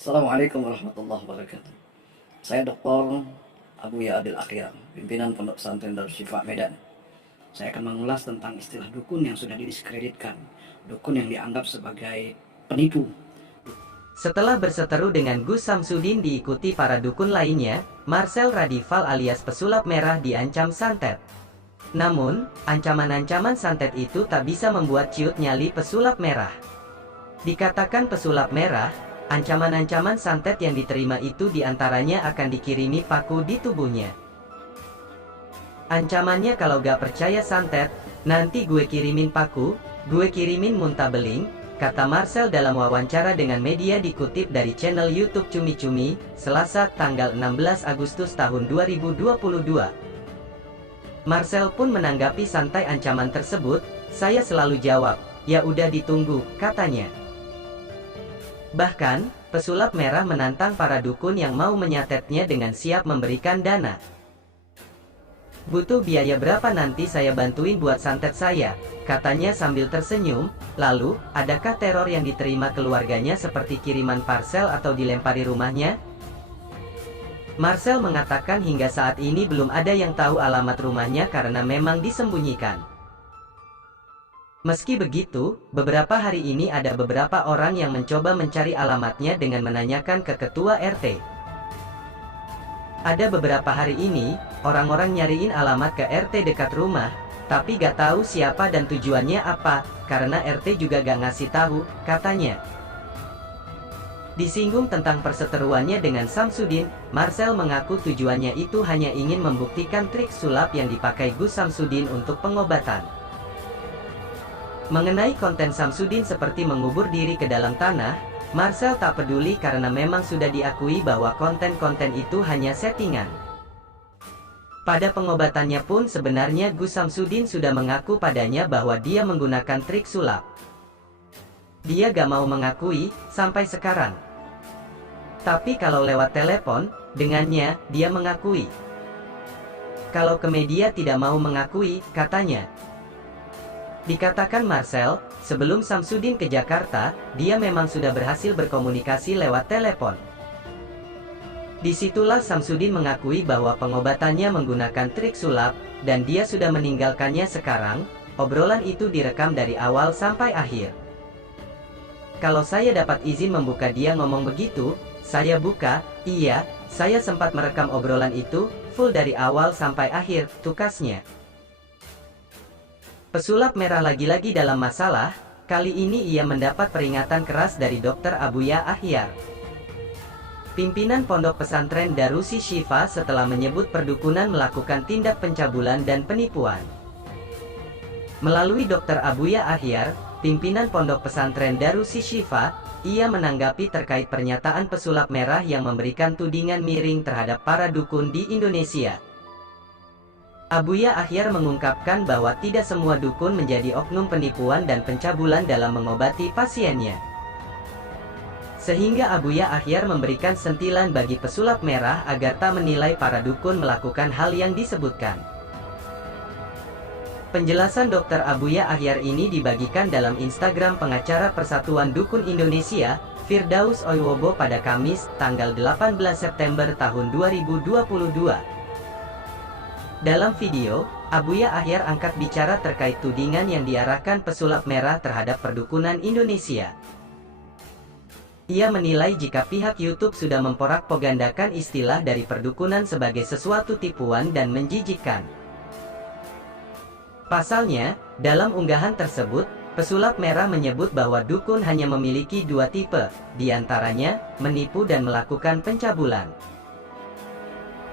Assalamualaikum warahmatullahi wabarakatuh. Saya Dr. Abuya Adil Akhyar, pimpinan Pondok Pesantren Darus Syifa Medan. Saya akan mengulas tentang istilah dukun yang sudah didiskreditkan, dukun yang dianggap sebagai penipu. Setelah berseteru dengan Gus Samsudin diikuti para dukun lainnya, Marcel Radival alias pesulap merah diancam santet. Namun, ancaman-ancaman santet itu tak bisa membuat ciut nyali pesulap merah. Dikatakan pesulap merah, ancaman-ancaman santet yang diterima itu diantaranya akan dikirimi paku di tubuhnya. Ancamannya kalau gak percaya santet, nanti gue kirimin paku, gue kirimin muntah beling, kata Marcel dalam wawancara dengan media dikutip dari channel YouTube Cumi Cumi, Selasa tanggal 16 Agustus tahun 2022. Marcel pun menanggapi santai ancaman tersebut, saya selalu jawab, ya udah ditunggu, katanya. Bahkan, pesulap merah menantang para dukun yang mau menyatetnya dengan siap memberikan dana. Butuh biaya berapa nanti saya bantuin buat santet saya, katanya sambil tersenyum. Lalu, adakah teror yang diterima keluarganya seperti kiriman parsel atau dilempari rumahnya? Marcel mengatakan hingga saat ini belum ada yang tahu alamat rumahnya karena memang disembunyikan. Meski begitu, beberapa hari ini ada beberapa orang yang mencoba mencari alamatnya dengan menanyakan ke ketua RT. Ada beberapa hari ini, orang-orang nyariin alamat ke RT dekat rumah, tapi gak tahu siapa dan tujuannya apa, karena RT juga gak ngasih tahu, katanya. Disinggung tentang perseteruannya dengan Samsudin, Marcel mengaku tujuannya itu hanya ingin membuktikan trik sulap yang dipakai Gus Samsudin untuk pengobatan. Mengenai konten Samsudin seperti mengubur diri ke dalam tanah, Marcel tak peduli karena memang sudah diakui bahwa konten-konten itu hanya settingan. Pada pengobatannya pun sebenarnya Gus Samsudin sudah mengaku padanya bahwa dia menggunakan trik sulap. Dia gak mau mengakui, sampai sekarang. Tapi kalau lewat telepon, dengannya, dia mengakui. Kalau ke media tidak mau mengakui, katanya. Dikatakan Marcel, sebelum Samsudin ke Jakarta, dia memang sudah berhasil berkomunikasi lewat telepon. Disitulah Samsudin mengakui bahwa pengobatannya menggunakan trik sulap, dan dia sudah meninggalkannya sekarang. Obrolan itu direkam dari awal sampai akhir. Kalau saya dapat izin membuka, dia ngomong begitu, saya buka, iya, saya sempat merekam obrolan itu, full dari awal sampai akhir, tukasnya. Pesulap merah lagi-lagi dalam masalah, kali ini ia mendapat peringatan keras dari Dr. Abuya Akhyar, pimpinan Pondok Pesantren Darus Syifa setelah menyebut perdukunan melakukan tindak pencabulan dan penipuan. Melalui Dr. Abuya Akhyar, pimpinan Pondok Pesantren Darus Syifa, ia menanggapi terkait pernyataan pesulap merah yang memberikan tudingan miring terhadap para dukun di Indonesia. Abuya Akhyar mengungkapkan bahwa tidak semua dukun menjadi oknum penipuan dan pencabulan dalam mengobati pasiennya. Sehingga Abuya Akhyar memberikan sentilan bagi pesulap merah agar tak menilai para dukun melakukan hal yang disebutkan. Penjelasan Dr. Abuya Akhyar ini dibagikan dalam Instagram pengacara Persatuan Dukun Indonesia, Firdaus Oiwobo pada Kamis, tanggal 18 September tahun 2022. Dalam video, Abuya Akhyar angkat bicara terkait tudingan yang diarahkan pesulap merah terhadap perdukunan Indonesia. Ia menilai jika pihak YouTube sudah memporak-pogandakan istilah dari perdukunan sebagai sesuatu tipuan dan menjijikkan. Pasalnya, dalam unggahan tersebut, pesulap merah menyebut bahwa dukun hanya memiliki dua tipe, diantaranya, menipu dan melakukan pencabulan.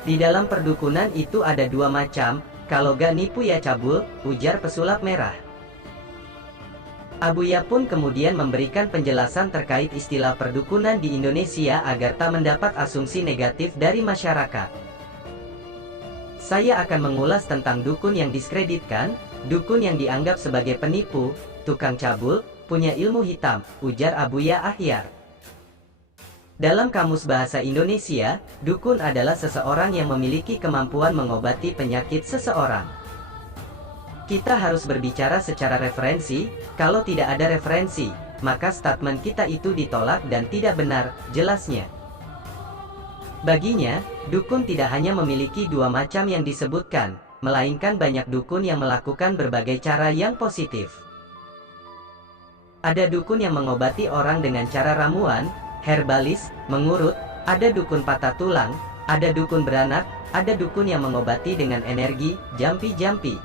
Di dalam perdukunan itu ada dua macam, kalau gak nipu ya cabul, ujar pesulap merah. Abuya pun kemudian memberikan penjelasan terkait istilah perdukunan di Indonesia agar tak mendapat asumsi negatif dari masyarakat. Saya akan mengulas tentang dukun yang diskreditkan, dukun yang dianggap sebagai penipu, tukang cabul, punya ilmu hitam, ujar Abuya Akhyar. Dalam Kamus Bahasa Indonesia, dukun adalah seseorang yang memiliki kemampuan mengobati penyakit seseorang. Kita harus berbicara secara referensi, kalau tidak ada referensi, maka statement kita itu ditolak dan tidak benar, jelasnya. Baginya, dukun tidak hanya memiliki dua macam yang disebutkan, melainkan banyak dukun yang melakukan berbagai cara yang positif. Ada dukun yang mengobati orang dengan cara ramuan, herbalis, mengurut, ada dukun patah tulang, ada dukun beranak, ada dukun yang mengobati dengan energi, jampi-jampi.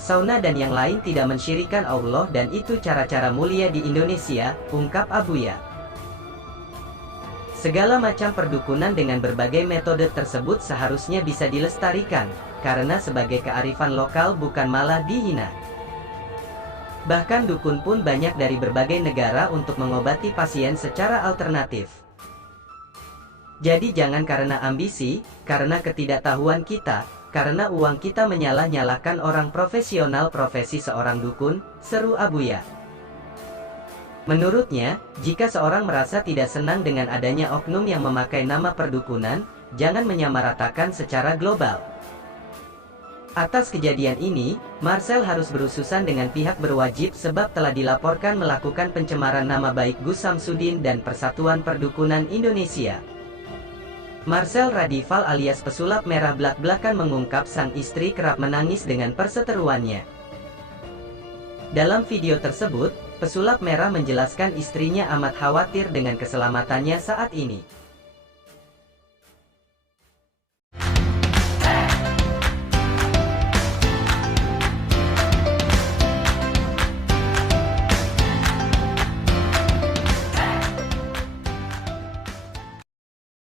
Sauna dan yang lain tidak mensyirikan Allah dan itu cara-cara mulia di Indonesia, ungkap Abuya. Segala macam perdukunan dengan berbagai metode tersebut seharusnya bisa dilestarikan, karena sebagai kearifan lokal bukan malah dihina. Bahkan dukun pun banyak dari berbagai negara untuk mengobati pasien secara alternatif. Jadi jangan karena ambisi, karena ketidaktahuan kita, karena uang kita menyalah-nyalahkan orang profesional profesi seorang dukun, seru Abuya. Menurutnya, jika seorang merasa tidak senang dengan adanya oknum yang memakai nama perdukunan, jangan menyamaratakan secara global. Atas kejadian ini, Marcel harus berurusan dengan pihak berwajib sebab telah dilaporkan melakukan pencemaran nama baik Gus Samsudin dan Persatuan Perdukunan Indonesia. Marcel Radival alias pesulap merah blak-blakan mengungkap sang istri kerap menangis dengan perseteruannya. Dalam video tersebut, pesulap merah menjelaskan istrinya amat khawatir dengan keselamatannya saat ini.